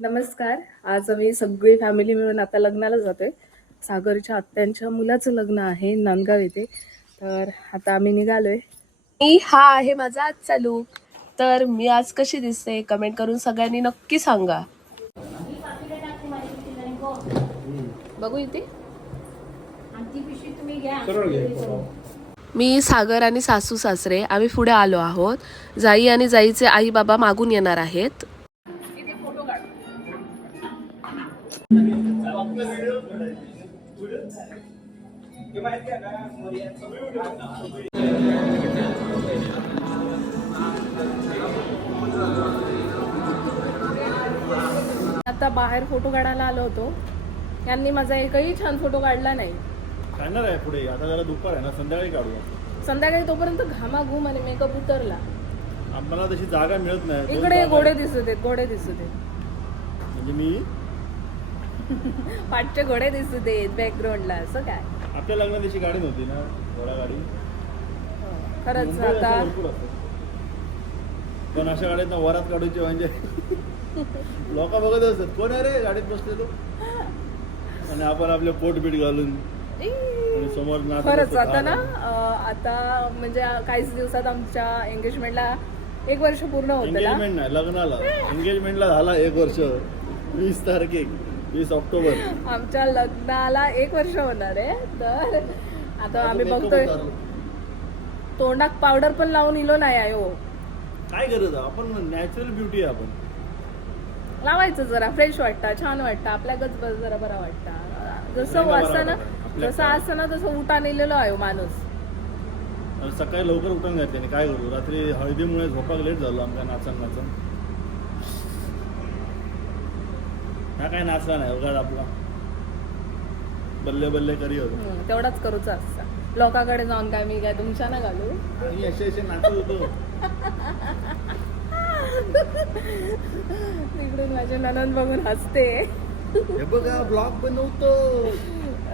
नमस्कार. आज आम्ही सगळी फॅमिली मिळून आता लग्नाला जातोय. सागरच्या आत्यांच्या मुलाचं लग्न आहे नांदगाव येथे. तर आता आम्ही निघालोय. मी हा आहे माझा आजचा लुक तर मी आज कशी दिसते कमेंट करून सगळ्यांनी नक्की सांगा. बघू इथे. मी सागर आणि सासू सासरे आम्ही पुढे आलो आहोत. जाई आणि जाईचे आई बाबा मागून येणार आहेत. आता बाहेर फोटो काढायला आलो होतो. यांनी माझा एकही छान फोटो काढला नाही. काढणार आहे पुढे. आता जरा दुपार आहे ना संध्याकाळी काढू संध्याकाळी तोपर्यंत घामाघूम आणि मेकअप उतरला. आम्हाला तशी जागा मिळत नाही. इकडे घोडे. दिसत आहेत घोडे दिसत आहेत. म्हणजे मी पाठचे घोडे दिसत आहेत बॅकग्राऊंडला असं काय? आपल्या लग्नात तशी गाडी नव्हती ना घोडा गाडी? खरंच मुंबईत अशा आता भरपूर. पण अशा गाड्यात ना वरात काढूचे म्हणजे लोक बघत असतात. कोण आहे रे गाडीत बसलेलो? आणि आपण आपले पोट बीट घालून ई. समोर नाचत खरंच असतो आता ना. अं, आता म्हणजे काहीच दिवसात आमच्या एंगेजमेंटला एक वर्ष पूर्ण होतं ना? एंगेजमेंट नाही लग्नाला. एंगेजमेंटला झाला एक वर्ष. वीस तारखे वीस ऑक्टोबर. आमच्या लग्नाला एक वर्ष होणार आहे तर आता आम्ही बघतोय. तोंडात पावडर पण लावून इलो नाही आहे हो काय गरज आहे? आपण नॅचरल ब्युटी आहे आपण. लावायचं जरा फ्रेश वाटतं छान वाटतं आपल्या गच जरा बरा वाटतं. जसं बरा असतं ना वाटतं. आपल्या जसं काय? असतं ना तसं उठा नेलेलो आहे हो माणूस. आणि सकाळी लवकर उठून घातले आणि काय करू रात्री हळदीमुळे झोपाक लेट झालो आमच्या नाचन नाचन हा काय नाचला नाही उगाच आपला. बल्ले बल्ले करी होतो. हम्म, तेवढाच करूचा असता. लोकांकडे जाऊन काय मी काय तुमच्या ना घालू? आणि असे असे नाचत होतो. तिकडून माझे ननंद बघून हसते. हे बघा ब्लॉग बनवतो.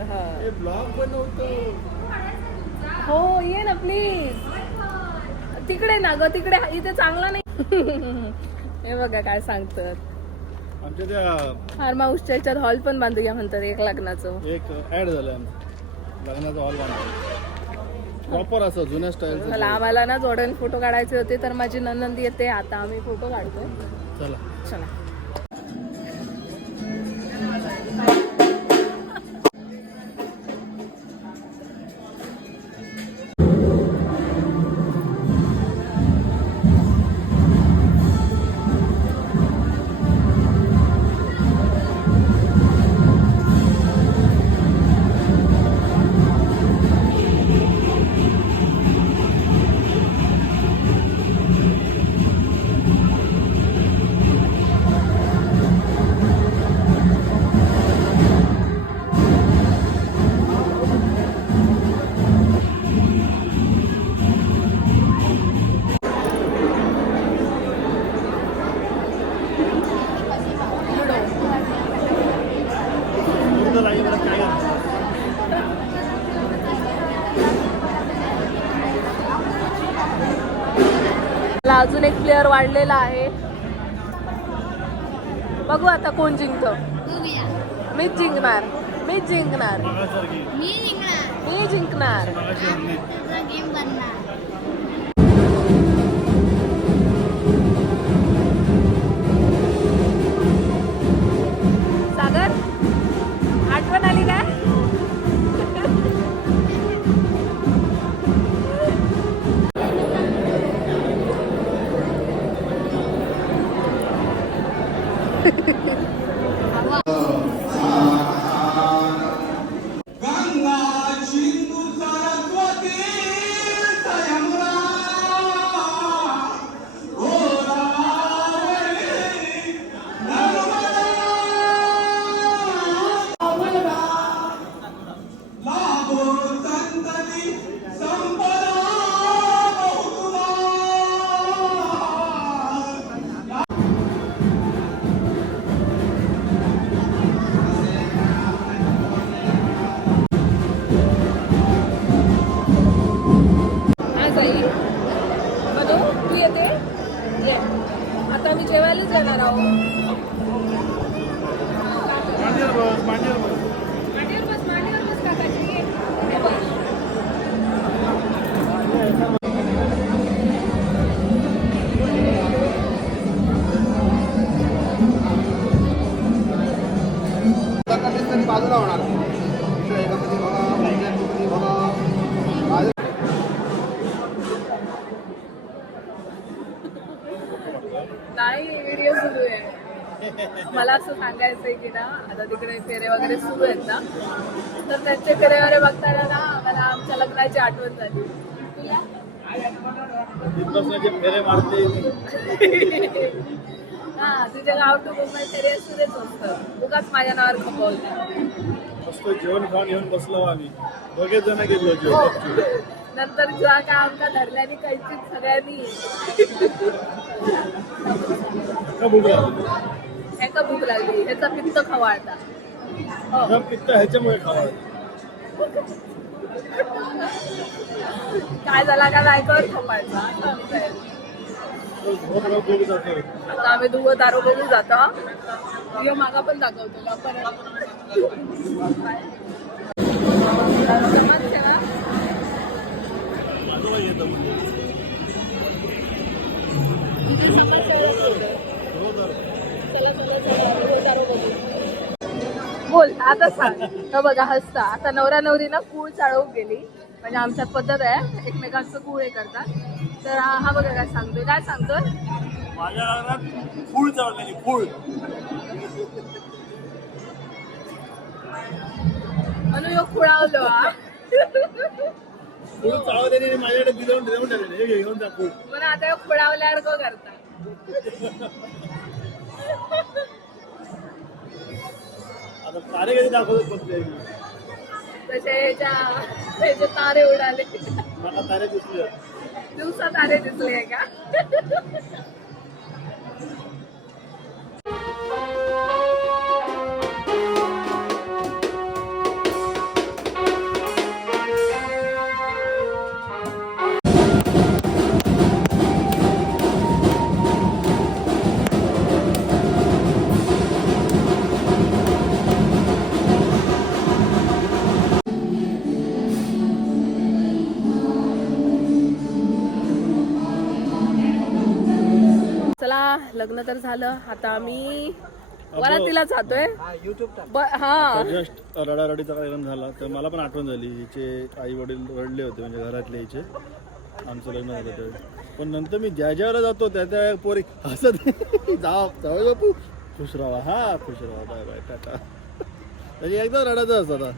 हा. हे ब्लॉग बनवतो. हो ये ना प्लीज तिकडे ना ग तिकडे इथे चांगला नाही. हे बघा काय सांगतात. आमच्या त्या फार्म हाऊसच्या ह्याच्यात हॉल पण बांधूया म्हणतात एक लग्नाचं. एक ऍड झालं आमचं. लग्नाचा हॉल बांधतो प्रॉपर असं जुन्या मला स्टाईल आम्हाला ना जोडून फोटो काढायचे होते तर माझी ननंद येते आता आम्ही फोटो काढतोय. चला. चला. अजून एक प्लेअर वाढलेला आहे. बघू आता कोण जिंकतो. मीच जिंकणार. मीच जिंकणार. मी जिंकणार. मी जिंकणार. बाजूला होणार गणपती गणपती नाही व्हिडिओ सुरू आहे. मला असं सांगायचंय की ना आता तिकडे फेरे वगैरे सुरू आहेत ना तर त्यांचे फेरे वगैरे बघताना ना मला आमच्या लग्नाची आठवण झाली. तुला फेरे मारते हा तुझ्या गाव टू मुंबई फेरे सुरूच असतं. उगाच माझ्या नावावर खपवलं मस्त जेवण खाऊन येऊन बसलो आम्ही. दोघे जण गेलो जेवण नंतर तुला काय आमका धरल्याने कैची सगळ्यांनी. भूक लागली? ह्याका भूक लागली. ह्याचा पित्त खवाळता. हो. पित्त ह्याच्यामुळे काय झाला का बायकोवर खपायचा? आता आम्ही दोघं दारू बघून जातो यो मागा पण दाखवतो. बोल आता सांग. बघा हसता. आता नवरा नवरी ना कूळ चाळवून गेली. म्हणजे आमच्यात पद्धत आहे. एकमेकांचं कूळ हे करतात. तर हा बघा काय सांगतोय. काय सांगतोय? माझ्या लग्नात फूळ चाललेली फूळ ह्यो खुळावलो हा. फूळ चालवल्याने आणि माझ्याकडे दिलं देऊन हे घे, घेऊन जा फूळ म्हणून आता ह्यो खुळावल्यासारखं करता. आता तारे कधी दाखवत तसे ह्याच्या ह्याचे तारे उडाले. मला तारे दिसले. दिवसा तारे दिसले का लग्न तर झालं. आता आम्ही वरातीला जातोय. ब- हा. जस्ट रडारडीचा कार्यक्रम झाला तर मला पण आठवण झाली. हिचे आई वडील रडले होते म्हणजे घरातले हिचे आमचं लग्न झालं तर पण नंतर मी ज्या ज्या वेळेला जातो त्या त्या पोरी हसत जा जाऊ बापू. खुश राहा. हा खुश राहा. Bye bye tata. तरी एकदा रडायचं असतं आता.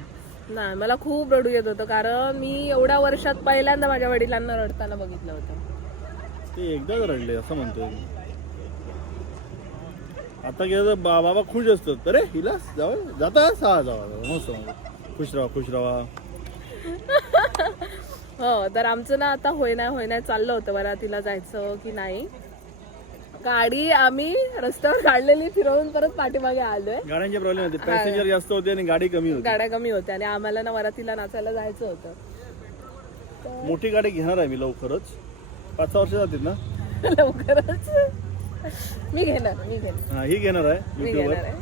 नाही मला खूप रडू येत होतं कारण मी एवढ्या वर्षात पहिल्यांदा माझ्या वडिलांना रडताना बघितलं होतं. ते एकदाच रडले असं म्हणतोय मी. आता गेलं बा- बाबा खुश असतात. अरे हिला जाऊ जाता हा जावा. मस्त. खुश राहा खुश राहा. हो तर आमचं ना आता होय नाही होय नाही चाललं होतं वरातीला जायचं की नाही. गाडी आम्ही रस्त्यावर काढलेली फिरवून परत पाठीमागे आलोय. गाड्यांचे प्रॉब्लेम होते. पॅसेंजर जास्त होते आणि गाडी कमी होती. गाड्या कमी होत्या आणि आम्हाला ना वरातीला नाचायला जायचं होतं. मोठी गाडी घेणार आहे मी लवकरच. पाच सहा वर्ष जातील ना? लवकरच. मी घेणार मी घेणार. हा ही घेणार आहे मी युट्यूबवर घेणार आहे.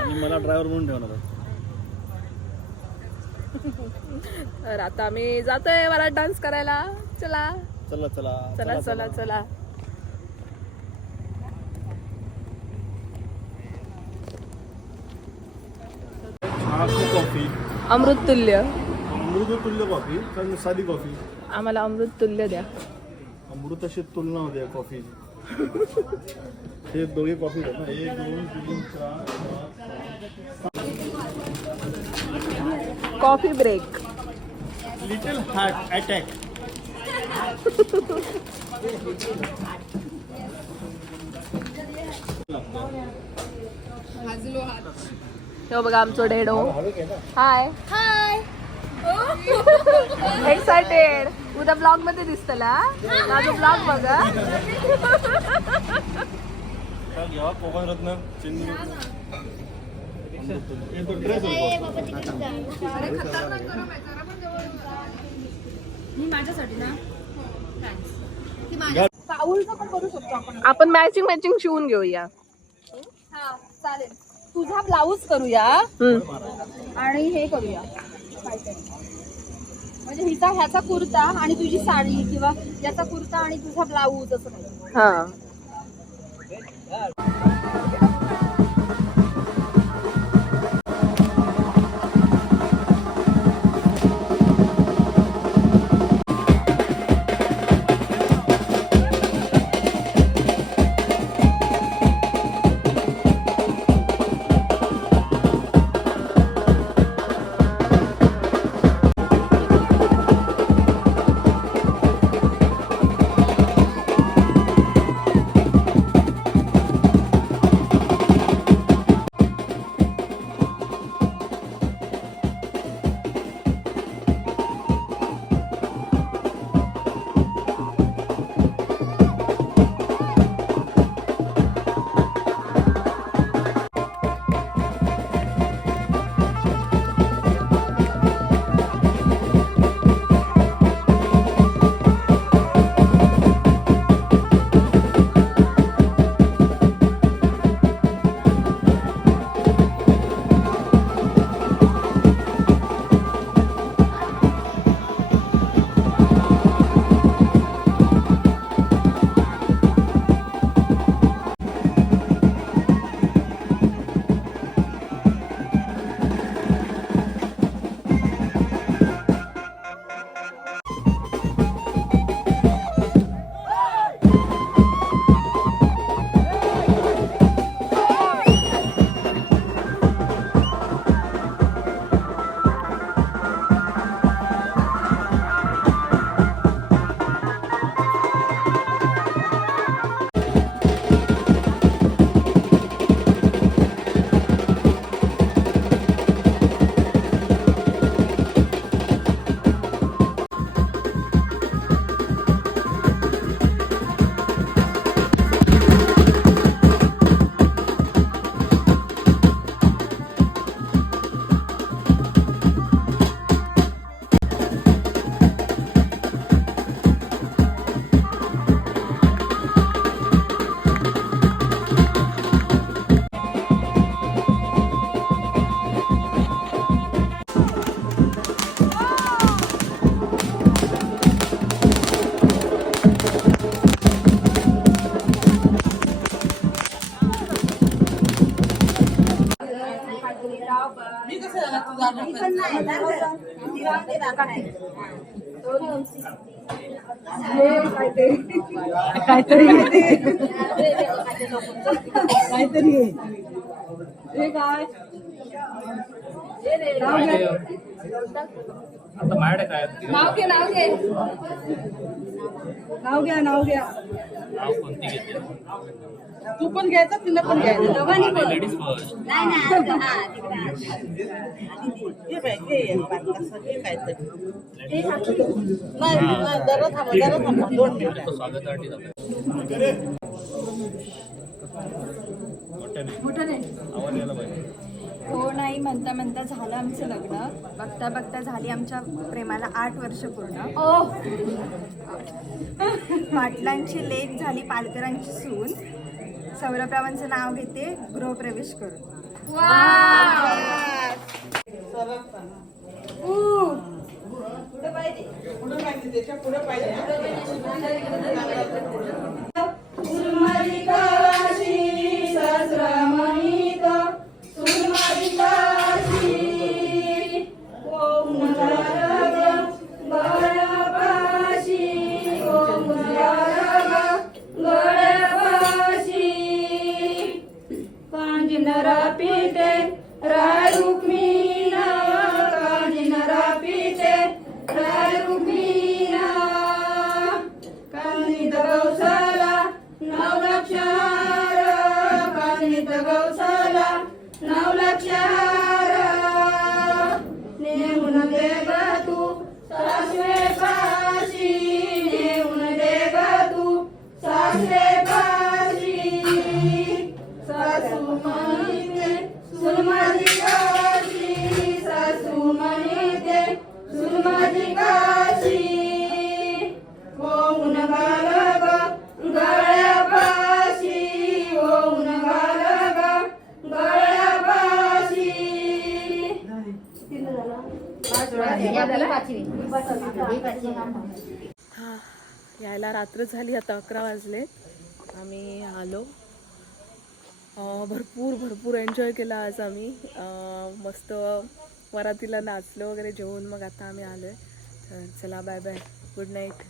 आणि मला ड्रायव्हर म्हणून ठेवणार आहे. तर आता आम्ही जातोय वरात डान्स करायला. चला. चला चला. चला चला चला चहा कॉफी अमृत तुल्य. अमृत तुल्य कॉफी कारण साधी कॉफी आम्हाला अमृत तुल्य द्या. अमृताशी तुलना होते या कॉफीची हे दोघे कॉफी ना एक दोन तीन चार coffee break. Little heart attack. हे बघा आमचं ढेडो हाय. हाय. एक्सायटेड उद्या ब्लॉगमध्ये दिसतला. माझं ब्लॉग बघा कोकण रत्न. आपण. मॅचिंग मॅचिंग शिवून घेऊया. हा चालेल. तुझा ब्लाऊज करूया. आणि हे करूया. म्हणजे हिचा ह्याचा कुर्ता आणि तुझी साडी किंवा याचा कुर्ता आणि तुझा ब्लाऊज असं काही. हा नाव घे नाव घे नाव घ्या नाव घ्या तू पण घ्यायचा तिला पण घ्यायचं. दोघांनी बोल नाही नाही आता हा. हे हे हे. नाही, नाही, जरा थांबा, जरा थांबा, दोन मिनिटं. हो नाही म्हणता म्हणता झालं आमचं लग्न. बघता बघता झाली आमच्या प्रेमाला आठ वर्ष पूर्ण. ओ पाटलांची लेख झाली पालकरांची सून. सौरभरावांचं नाव घेते गृहप्रवेश करून पुढं पाहिजे, la clave. हा यायला रात्र झाली आता अकरा वाजले. आम्ही आलो. भरपूर भरपूर एन्जॉय केला आज आम्ही. मस्त वरातीला नाचलो वगैरे जेवून मग आता आम्ही आलो आहे तर चला बाय बाय गुड नाईट